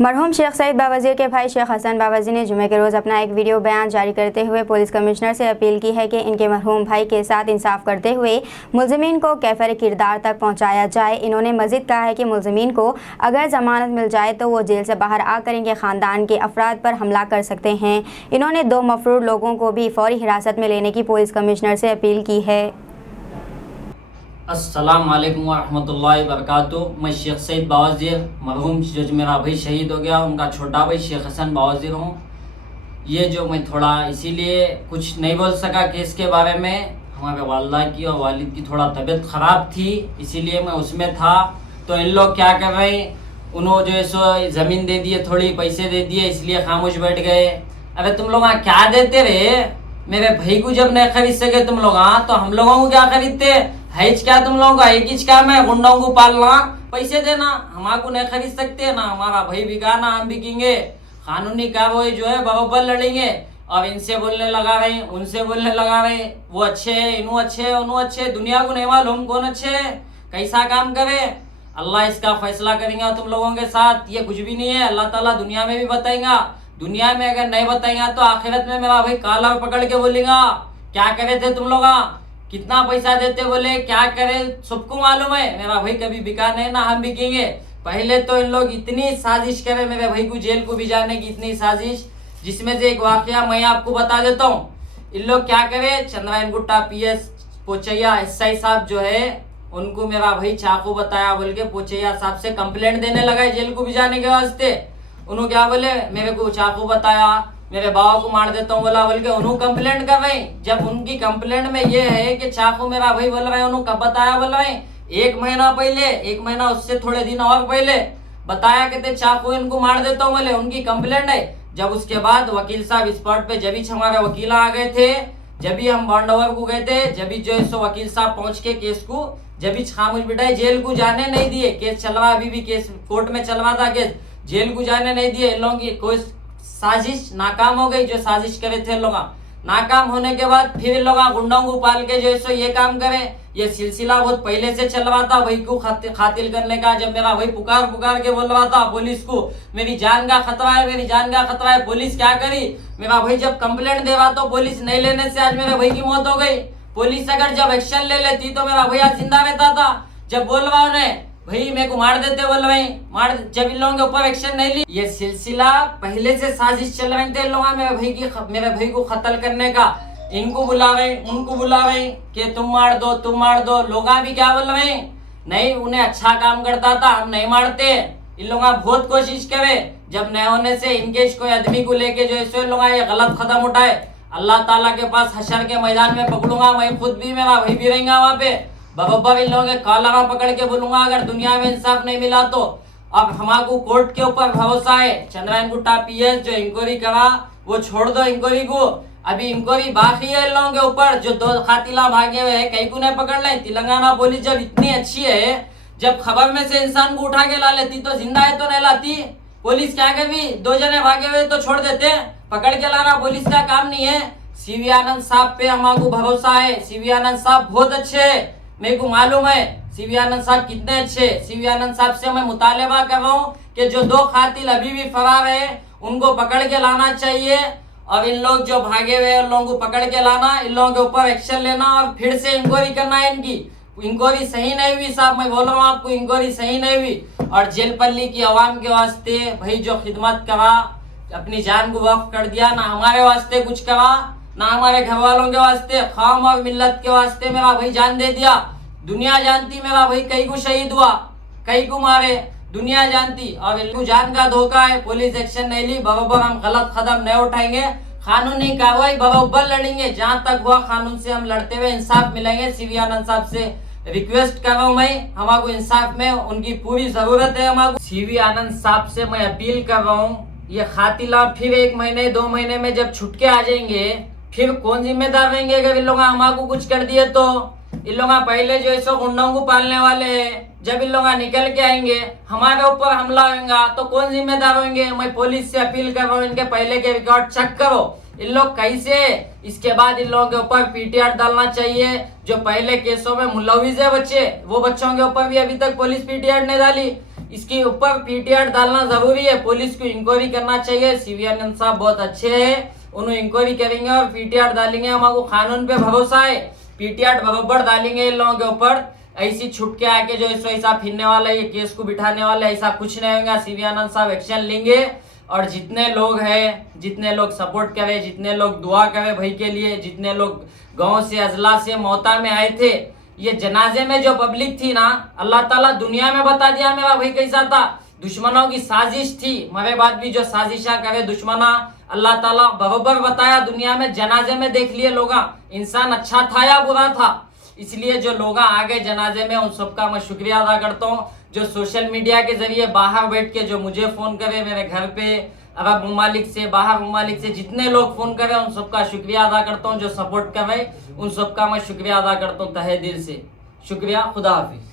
मरहूम शेख सईद बावज़ीर के भाई शेख हसन बावज़ीर ने जुमे के रोज़ अपना एक वीडियो बयान जारी करते हुए पुलिस कमिश्नर से अपील की है कि इनके मरहूम भाई के साथ इंसाफ करते हुए मुलज़िमीन को कैफ़र किरदार तक पहुँचाया जाए। इन्होंने मज़ीद कहा है कि मुलज़िमीन को अगर ज़मानत मिल जाए तो वो जेल से बाहर आकर इनके ख़ानदान के अफराद पर हमला कर सकते हैं। इन्होंने 2 मफरूर लोगों को भी फ़ौरी हिरासत में लेने की पुलिस कमिश्नर से अपील की है। अस्सलाम वालेकुम वरहमतुल्लाहि वबरकातुहू। मैं शेख सईद बावज़ीर मरहूम जो मेरा भाई शहीद हो गया उनका छोटा भाई शेख हसन बावज़ीर हूँ। ये जो मैं थोड़ा इसीलिए कुछ नहीं बोल सका केस के बारे में, हमारे वालिदा की और वालिद की थोड़ा तबीयत ख़राब थी, इसीलिए मैं उसमें था। तो इन लोग क्या कर रहे हैं, उन्होंने जो है सो ज़मीन दे दिए, थोड़ी पैसे दे दिए, इसलिए खामोश बैठ गए। अरे तुम लोग क्या देते रहे, मेरे भाई को जब नहीं खरीद सके तुम लोग तो हम लोगों को क्या खरीदते है? क्या तुम लोगों का एक ही काम है, गुंडों को पालना, पैसे देना। हमारे नहीं खरीद सकते ना, हमारा भाई बिका ना हम बिकेंगे। कानूनी कार्रवाई जो है बराबर लड़ेंगे। और इनसे बोलने लगा रहे, उनसे बोलने लगा रहे, वो अच्छे है, इनू अच्छे, उनू अच्छे। दुनिया को नहीं मालूम कौन अच्छे है, कैसा काम करे। अल्लाह इसका फैसला करेंगे तुम लोगों के साथ। ये कुछ भी नहीं है, अल्लाह ताला दुनिया में भी बताएगा। दुनिया में अगर नहीं बताएगा तो आखिरत में मेरा भाई कालर पकड़ के बोलेगा क्या करे थे तुम लोग, कितना पैसा देते, बोले क्या करे, सबको मालूम है। मेरा भाई कभी बिका नहीं ना हम बिकेंगे। पहले तो इन लोग इतनी साजिश करे मेरे भाई को जेल को भिजाने की, इतनी साजिश, जिसमें से एक वाकया मैं आपको बता देता हूँ। इन लोग क्या करे, चंद्रायन गुट्टा PS पोचैया SI साहब जो है उनको मेरा भाई चाकू बताया बोल के पोचैया साहब से कंप्लेंट देने लगा जेल को भिजाने के वास्ते। उन्होंने क्या बोले, मेरे को चाकू बताया, मेरे बाबा को मार देता हूँ बोला बोल के उन्होंने कंप्लेंट कर रहे। जब उनकी कंप्लेंट में ये है कि चाकू मेरा भाई बोल रहे हैं, उन्होंने कब बताया बोल रहे हैं, 1 महीना पहले, 1 महीना उससे थोड़े दिन और पहले बताया कि चाकू इनको मार देता हूँ बोले, उनकी कंप्लेंट है। जब उसके बाद वकील साहब स्पॉट पे जब हमारे वकील आ गए थे, जब हम बॉन्ड ओवर को गए थे, जब जो है सो वकील साहब पहुंच के केस को जब खामोश बिठाए, जेल को जाने नहीं दिए। केस चल रहा, अभी भी केस कोर्ट में चल रहा था केस, जेल को जाने नहीं दिए। इन लोगों की कोई साजिश नाकाम हो गई, जो साजिश करे थे लोग। नाकाम होने के बाद फिर लोग गुंडों को पाल के जो है सो ये काम करे। ये सिलसिला बहुत पहले से चल रहा था भाई को खातिल करने का। जब मेरा भाई पुकार पुकार के बोल रहा था पुलिस को मेरी जान का खतरा है, मेरी जान का खतरा है, पुलिस क्या करी, मेरा भाई जब कंप्लेंट दे रहा तो पुलिस नहीं लेने से आज मेरे भाई की मौत हो गई। पुलिस अगर जब एक्शन ले लेती तो मेरा भैया जिंदा रहता था। जब बोल रहा उन्हें भाई मेरे को मार देते बोल रहे मार, जब इन लोगों के ऊपर एक्शन नहीं ली। ये सिलसिला पहले से साजिश चल रहे थे लोग मेरे भाई को कत्ल करने का। इनको बुला रहे, उनको बुला रहे कि तुम मार दो, तुम मार दो। लोग भी क्या बोल रहे हैं, नहीं उन्हें अच्छा काम करता था, हम नहीं मारते। इन लोग बहुत कोशिश करे, जब नहीं होने से इनके कोई आदमी को लेके जो है लोग ये गलत कदम उठाए, अल्लाह ताला के पास हशर के मैदान में पकड़ूंगा। मैं खुद भी, मेरा भाई भी रहेगा वहां पे। बराबर इन लोगों के काला पकड़ के बोलूंगा अगर दुनिया में इंसाफ नहीं मिला तो। अब हमारे कोर्ट के ऊपर भरोसा है। चंद्रायन गुट्टा PS जो इंक्वायरी करा वो छोड़ दो इंक्वायरी को, अभी इंक्वायरी बाकी है इन लोगों के ऊपर। जो 2 कातिला भागे हुए है, कहीं को नहीं पकड़ ले। तेलंगाना पुलिस जब इतनी अच्छी है, जब खबर में से इंसान को उठा के ला लेती तो जिंदा है तो नहीं लाती। पुलिस क्या कभी 2 जने भागे हुए तो छोड़ देते, पकड़ के लाना पुलिस का काम नहीं है। CV आनंद साहब पे हमारे भरोसा है। CV आनंद साहब बहुत अच्छे है, मेरे को मालूम है CV आनंद साहब कितने अच्छे। CV आनंद साहब से मैं मुतालबा कर रहा हूँ कि जो 2 कातिल अभी भी फरार है उनको पकड़ के लाना चाहिए। और इन लोग जो भागे हुए उन लोगों को पकड़ के लाना, इन लोगों के ऊपर एक्शन लेना और फिर से इंक्वायरी करना है। इनकी इंक्वायरी सही नहीं हुई साहब, मैं बोल रहा हूँ आपको, इंक्वायरी सही नहीं हुई। और जेलपल्ली की आवाम के वास्ते भाई जो खिदमत करा, अपनी जान को वक्फ कर दिया, ना हमारे वास्ते कुछ करा ना हमारे घर वालों के वास्ते, कौम और मिल्लत के वास्ते मेरा भाई जान दे दिया। दुनिया जानती मेरा भाई कई को शहीद हुआ, कई को मारे, दुनिया जानती। और इनको जान का धोखा है, पुलिस एक्शन नहीं ली, बराबर हम गलत कदम नहीं उठाएंगे, कानूनी कार्रवाई बराबर लड़ेंगे। जहाँ तक हुआ कानून से हम लड़ते हुए इंसाफ मिलेंगे। CV आनंद साहब से रिक्वेस्ट कर रहा हूँ मैं, हमारे इंसाफ में उनकी पूरी जरूरत है। हमारे CV आनंद साहब से मैं अपील कर रहा हूँ, ये खातिला फिर 1 महीने 2 महीने में जब छुटके आ जाएंगे फिर कौन जिम्मेदार रहेंगे अगर इन लोग हमारे को कुछ कर दिए तो। इन लोग पहले जो है सो गुंडों को पालने वाले हैं, जब इन लोग निकल के आएंगे हमारे ऊपर हमला होगा तो कौन जिम्मेदार होंगे। मैं पुलिस से अपील कर रहा हूँ, इनके पहले के रिकॉर्ड चेक करो, इन लोग कैसे। इसके बाद इन लोगों के ऊपर PTR डालना चाहिए। जो पहले केसों में मुलविस है बच्चे, वो बच्चों के ऊपर भी अभी तक पुलिस PTR नहीं डाली। इसके ऊपर पीटीआर डालना जरूरी है। पुलिस को इंक्वायरी करना चाहिए। सीवी आनंद साहब बहुत अच्छे हैं, उन्होंने इंक्वायरी करेंगे और पीटीआर डालेंगे। हमारे कानून पे भरोसा है, पीटीआर बराबर डालेंगे इन लोगों के ऊपर। ऐसी छुट के आके जो इस ऐसा फिरने वाला है, ये केस को बिठाने वाला है, ऐसा कुछ नहीं होगा। सीवी आनंद साहब एक्शन लेंगे और जितने लोग हैं, जितने लोग सपोर्ट करे, जितने लोग दुआ करे भाई के लिए, जितने लोग गांव से अजला से मोहता में आए थे, ये जनाजे में जो पब्लिक थी ना, अल्लाह ताला दुनिया में बता दिया मेरा भाई कैसा था। दुश्मनों की साजिश थी, मेरे बाद भी जो साजिशा करे दुश्मना, अल्लाह ताला बराबर बताया दुनिया में। जनाजे में देख लिए लोग इंसान अच्छा था या बुरा था। इसलिए जो लोग आगे जनाजे में, उन सबका मैं शुक्रिया अदा करता हूँ। जो सोशल मीडिया के जरिए बाहर बैठ के जो मुझे फोन करे, मेरे घर पे अरब ममालिक से, बाहर ममालिक से जितने लोग फोन करे, उन सबका शुक्रिया अदा करता हूँ। जो सपोर्ट करे उन सबका मैं शुक्रिया अदा करता हूँ तहे दिल से। शुक्रिया, खुदा हाफिज।